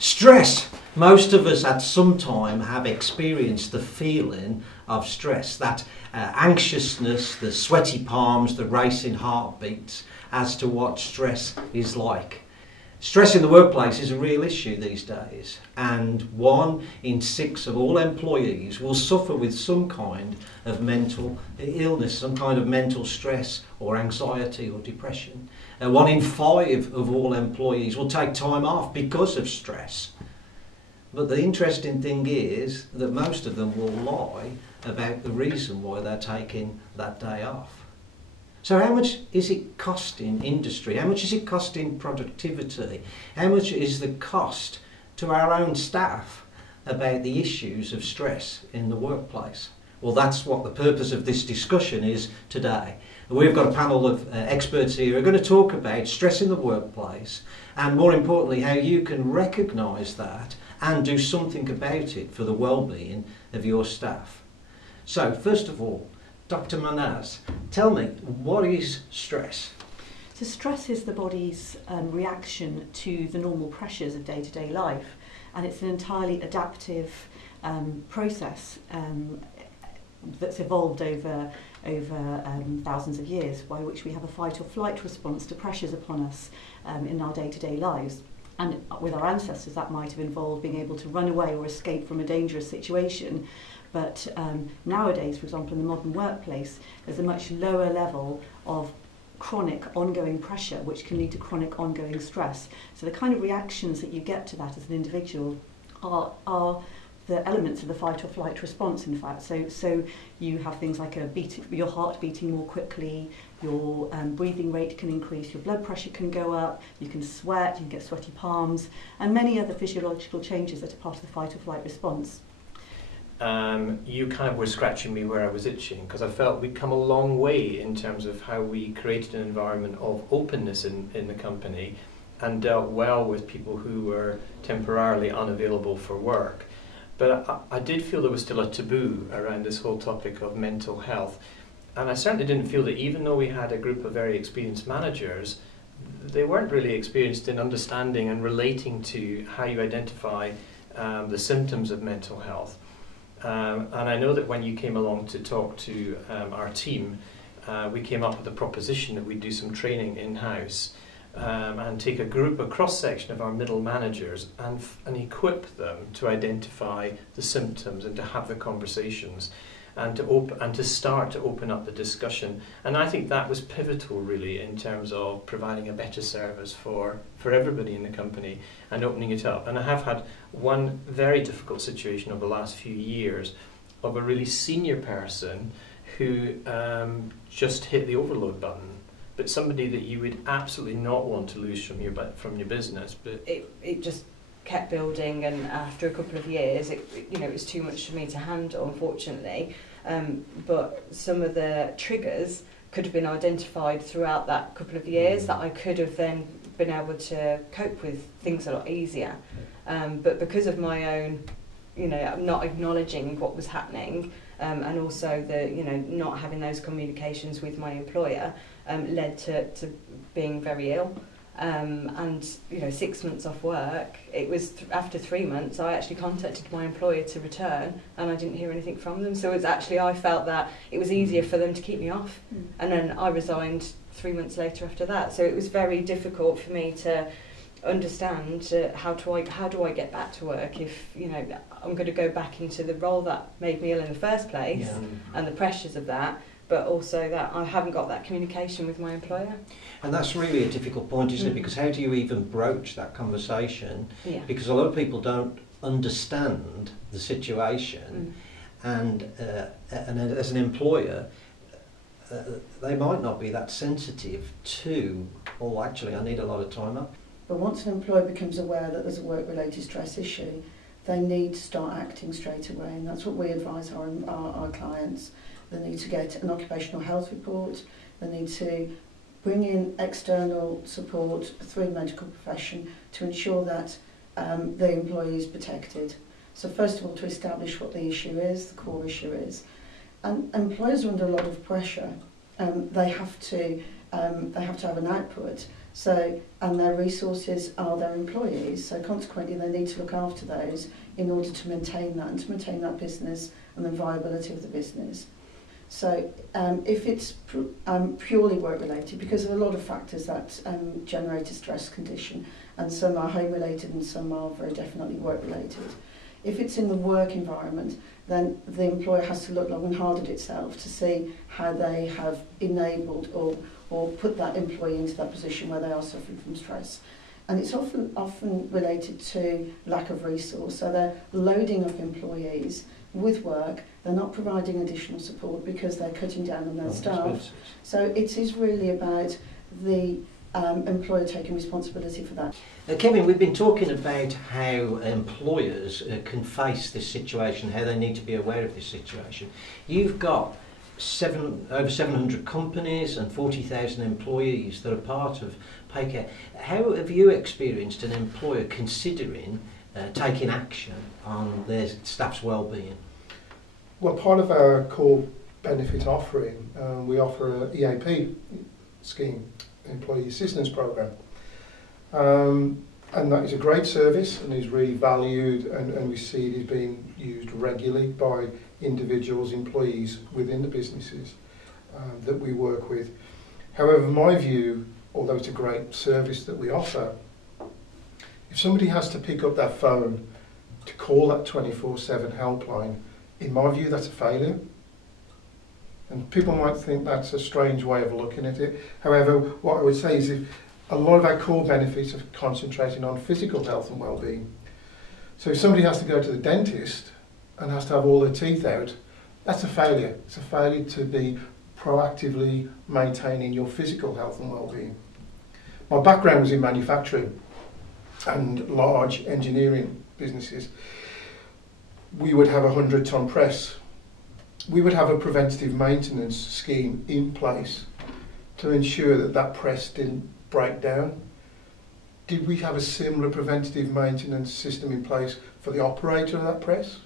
Stress. Most of us at some time have experienced the feeling of stress, that anxiousness, the sweaty palms, the racing heartbeats as to what stress is like. Stress in the workplace is a real issue these days, and 1 in 6 of all employees will suffer with some kind of mental illness, some kind of mental stress or anxiety or depression. 1 in 5 of all employees will take time off because of stress. But the interesting thing is that most of them will lie about the reason why they're taking that day off. So how much is it costing industry? How much is it costing productivity? How much is the cost to our own staff about the issues of stress in the workplace? Well, that's what the purpose of this discussion is today. We've got a panel of experts here who are going to talk about stress in the workplace and, more importantly, how you can recognise that and do something about it for the well-being of your staff. So, first of all, Dr. Mahnaz, tell me, what is stress? So stress is the body's reaction to the normal pressures of day-to-day life, and it's an entirely adaptive process that's evolved over thousands of years, by which we have a fight or flight response to pressures upon us in our day-to-day lives. And with our ancestors, that might have involved being able to run away or escape from a dangerous situation. But nowadays, for example, in the modern workplace, there's a much lower level of chronic ongoing pressure, which can lead to chronic ongoing stress. So the kind of reactions that you get to that as an individual are the elements of the fight or flight response, in fact. So you have things like your heart beating more quickly, your breathing rate can increase, your blood pressure can go up, you can sweat, you can get sweaty palms, and many other physiological changes that are part of the fight or flight response. You kind of were scratching me where I was itching, because I felt we'd come a long way in terms of how we created an environment of openness in the company and dealt well with people who were temporarily unavailable for work. But I did feel there was still a taboo around this whole topic of mental health. And I certainly didn't feel that, even though we had a group of very experienced managers, they weren't really experienced in understanding and relating to how you identify the symptoms of mental health. And I know that when you came along to talk to our team, we came up with a proposition that we'd do some training in-house and take a cross-section of our middle managers and equip them to identify the symptoms and to have the conversations and to start to open up the discussion. And I think that was pivotal, really, in terms of providing a better service for everybody in the company and opening it up. And I have had one very difficult situation over the last few years of a really senior person who just hit the overload button, but somebody that you would absolutely not want to lose from your business. But it just kept building, and after a couple of years, it was too much for me to handle, unfortunately. But some of the triggers could have been identified throughout that couple of years that I could have then been able to cope with things a lot easier. But because of my own, not acknowledging what was happening, and also the, not having those communications with my employer, led to being very ill. And 6 months off work, it was after 3 months I actually contacted my employer to return, and I didn't hear anything from them. So it's actually, I felt that it was easier for them to keep me off, and then I resigned 3 months later after that. So it was very difficult for me to understand how do I get back to work if I'm going to go back into the role that made me ill in the first place, and the pressures of that, but also that I haven't got that communication with my employer. And that's really a difficult point, isn't it? Because how do you even broach that conversation? Yeah. Because a lot of people don't understand the situation, and as an employer, they might not be that sensitive to, oh, actually, I need a lot of time up. But once an employer becomes aware that there's a work-related stress issue, they need to start acting straight away, and that's what we advise our clients. They need to get an occupational health report, they need to bring in external support through the medical profession to ensure that the employee is protected. So first of all, to establish what the issue is, the core issue is. And employers are under a lot of pressure. They have to they have to have an output. So, and their resources are their employees, so consequently they need to look after those in order to maintain that and to maintain that business and the viability of the business. So if it's purely work related, because there are a lot of factors that generate a stress condition, and some are home related and some are very definitely work related. If it's in the work environment, then the employer has to look long and hard at itself to see how they have enabled or put that employee into that position where they are suffering from stress. And it's often related to lack of resource. So they're loading up employees with work, they're not providing additional support because they're cutting down on their staff. So it is really about the employer taking responsibility for that. Kevin, we've been talking about how employers can face this situation, how they need to be aware of this situation. You've got over 700 companies and 40,000 employees that are part of Paycare. How have you experienced an employer considering taking action on their staff's well-being? Well, part of our core benefit offering, we offer an EAP scheme, Employee Assistance Programme. And that is a great service and is really valued, and we see it is being used regularly by individuals, employees within the businesses that we work with. However, my view, although it's a great service that we offer, if somebody has to pick up that phone to call that 24/7 helpline, in my view that's a failure. And people might think that's a strange way of looking at it. However, what I would say is if a lot of our core benefits are concentrating on physical health and well-being. So if somebody has to go to the dentist and has to have all their teeth out, that's a failure. It's a failure to be proactively maintaining your physical health and well-being. My background was in manufacturing and large engineering businesses. We would have a 100-ton press. We would have a preventative maintenance scheme in place to ensure that that press didn't break down. Did we have a similar preventative maintenance system in place for the operator of that press?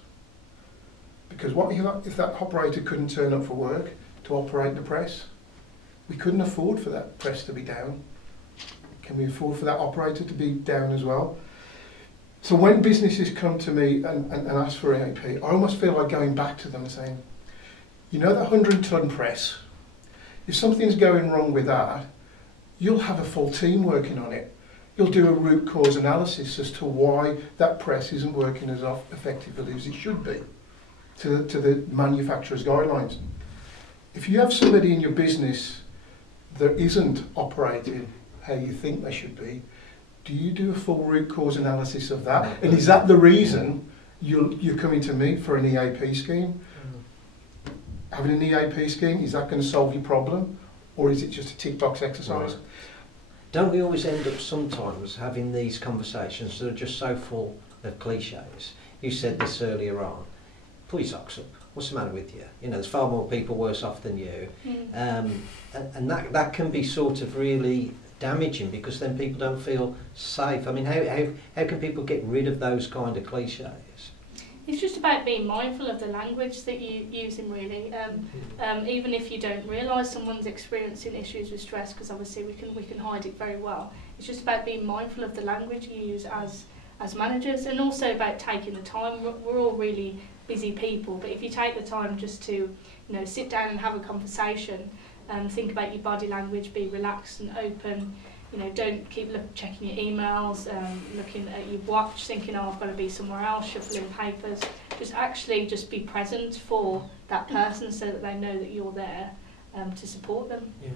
Because what if that operator couldn't turn up for work to operate the press? We couldn't afford for that press to be down. Can we afford for that operator to be down as well? So when businesses come to me and ask for EAP, I almost feel like going back to them and saying, you know that 100-ton press, if something's going wrong with that, you'll have a full team working on it. You'll do a root cause analysis as to why that press isn't working as effectively as it should be to the manufacturer's guidelines. If you have somebody in your business that isn't operating how you think they should be, do you do a full root cause analysis of that? And is that the reason you're coming to me for an EAP scheme? Having an EAP scheme, is that going to solve your problem? Or is it just a tick box exercise? Right. Don't we always end up sometimes having these conversations that are just so full of cliches? You said this earlier on. Pull your socks up. What's the matter with you? You know, there's far more people worse off than you. And that can be sort of really damaging because then people don't feel safe. I mean, how can people get rid of those kind of cliches? It's just about being mindful of the language that you're using, really. Even if you don't realise someone's experiencing issues with stress, because obviously we can hide it very well. It's just about being mindful of the language you use as managers, and also about taking the time. We're all really busy people, but if you take the time just to, sit down and have a conversation, think about your body language, be relaxed and open. Don't keep checking your emails, looking at your watch, thinking, oh, I've got to be somewhere else, shuffling papers. Just be present for that person so that they know that you're there to support them. Yeah.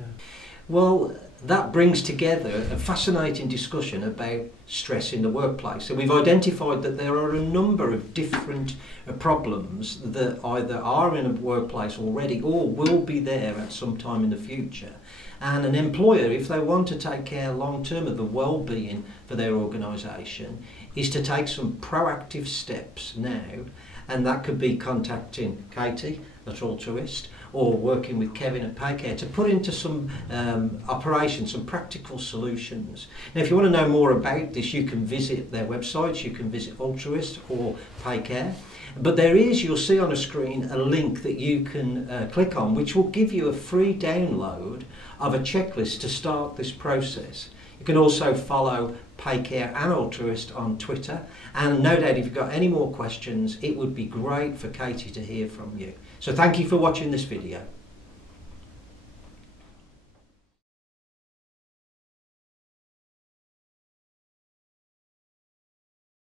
Well, that brings together a fascinating discussion about stress in the workplace. So we've identified that there are a number of different problems that either are in a workplace already or will be there at some time in the future. And an employer, if they want to take care long term of the well-being for their organisation, is to take some proactive steps now, and that could be contacting Katie at Altruist or working with Kevin at Paycare to put into some operations, some practical solutions. Now, if you want to know more about this, you can visit their websites, you can visit Altruist or Paycare. But there is, you'll see on a screen, a link that you can click on, which will give you a free download of a checklist to start this process. You can also follow Paycare and Altruist on Twitter, and no doubt if you've got any more questions, it would be great for Katie to hear from you. So thank you for watching this video.